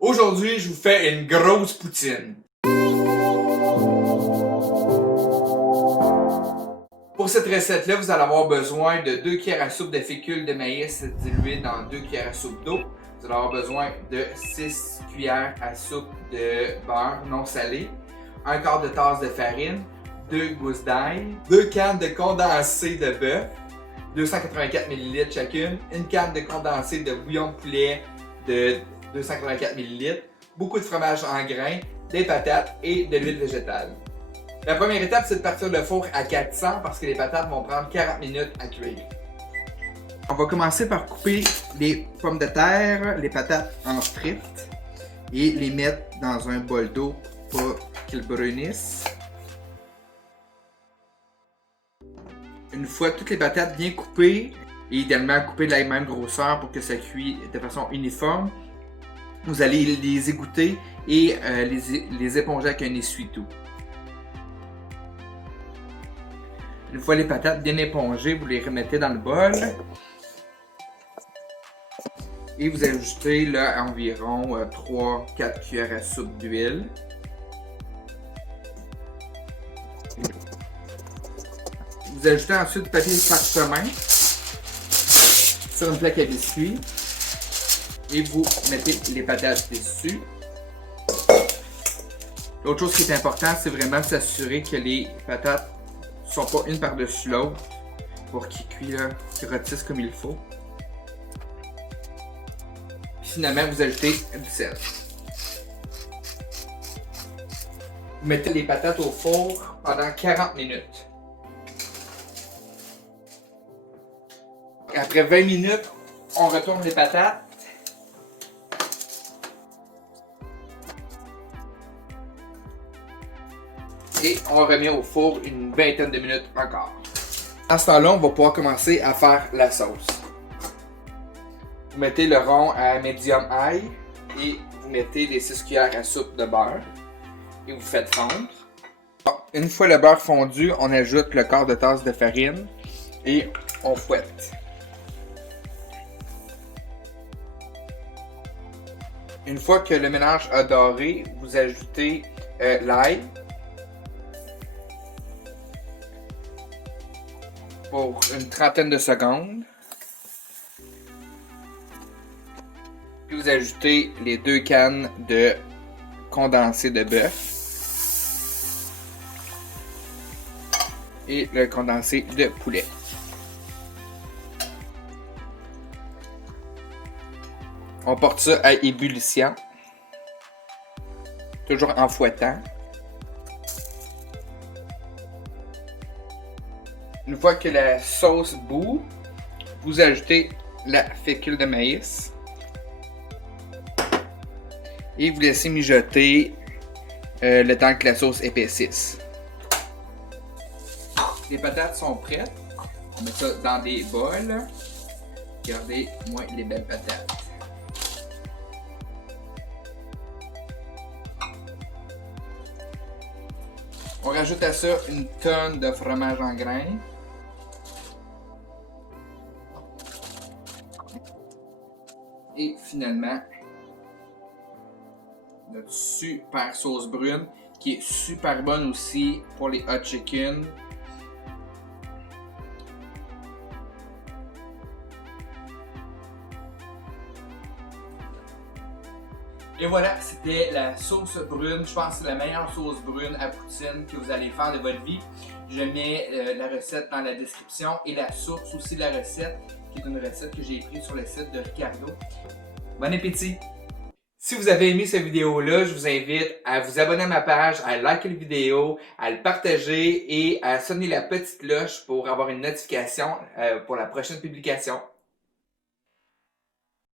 Aujourd'hui, je vous fais une grosse poutine. Pour cette recette-là, vous allez avoir besoin de 2 cuillères à soupe de fécule de maïs diluées dans 2 cuillères à soupe d'eau. Vous allez avoir besoin de 6 cuillères à soupe de beurre non salé, 1/4 de tasse de farine, 2 gousses d'ail, 2 cannes de condensé de bœuf, 284 ml chacune, une canne de condensé de bouillon de poulet de 284 ml, beaucoup de fromage en grains, des patates et de l'huile végétale. La première étape, c'est de partir le four à 400 parce que les patates vont prendre 40 minutes à cuire. On va commencer par couper les pommes de terre, les patates en frites et les mettre dans un bol d'eau pour qu'ils brunissent. Une fois toutes les patates bien coupées, et idéalement coupées de la même grosseur pour que ça cuise de façon uniforme, vous allez les égoutter et les éponger avec un essuie-tout. Une fois les patates bien épongées, vous les remettez dans le bol et vous ajoutez là environ 3-4 cuillères à soupe d'huile. Vous ajoutez ensuite du papier parchemin sur une plaque à biscuits et vous mettez les patates dessus. L'autre chose qui est importante, c'est vraiment s'assurer que les patates ne sont pas une par-dessus l'autre pour qu'ils cuisent, rôtissent comme il faut. Puis finalement, vous ajoutez du sel. Vous mettez les patates au four pendant 40 minutes. Après 20 minutes, on retourne les patates. Et on remet au four une vingtaine de minutes encore. À ce temps-là, on va pouvoir commencer à faire la sauce. Vous mettez le rond à medium high et vous mettez les 6 cuillères à soupe de beurre et vous faites fondre. Bon, une fois le beurre fondu, on ajoute le quart de tasse de farine et on fouette. Une fois que le mélange a doré, vous ajoutez l'ail pour une trentaine de secondes. Puis vous ajoutez les 2 cannes de condensé de bœuf et le condensé de poulet. On porte ça à ébullition, toujours en fouettant. Une fois que la sauce bout, vous ajoutez la fécule de maïs et vous laissez mijoter le temps que la sauce épaississe. Les patates sont prêtes. On met ça dans des bols. Regardez-moi les belles patates. On rajoute à ça une tonne de fromage en grains. Et finalement, notre super sauce brune qui est super bonne aussi pour les hot chicken. Et voilà, c'était la sauce brune. Je pense que c'est la meilleure sauce brune à poutine que vous allez faire de votre vie. Je mets la recette dans la description et la source aussi de la recette, qui est une recette que j'ai prise sur le site de Ricardo. Bon appétit! Si vous avez aimé cette vidéo-là, je vous invite à vous abonner à ma page, à liker la vidéo, à le partager et à sonner la petite cloche pour avoir une notification pour la prochaine publication.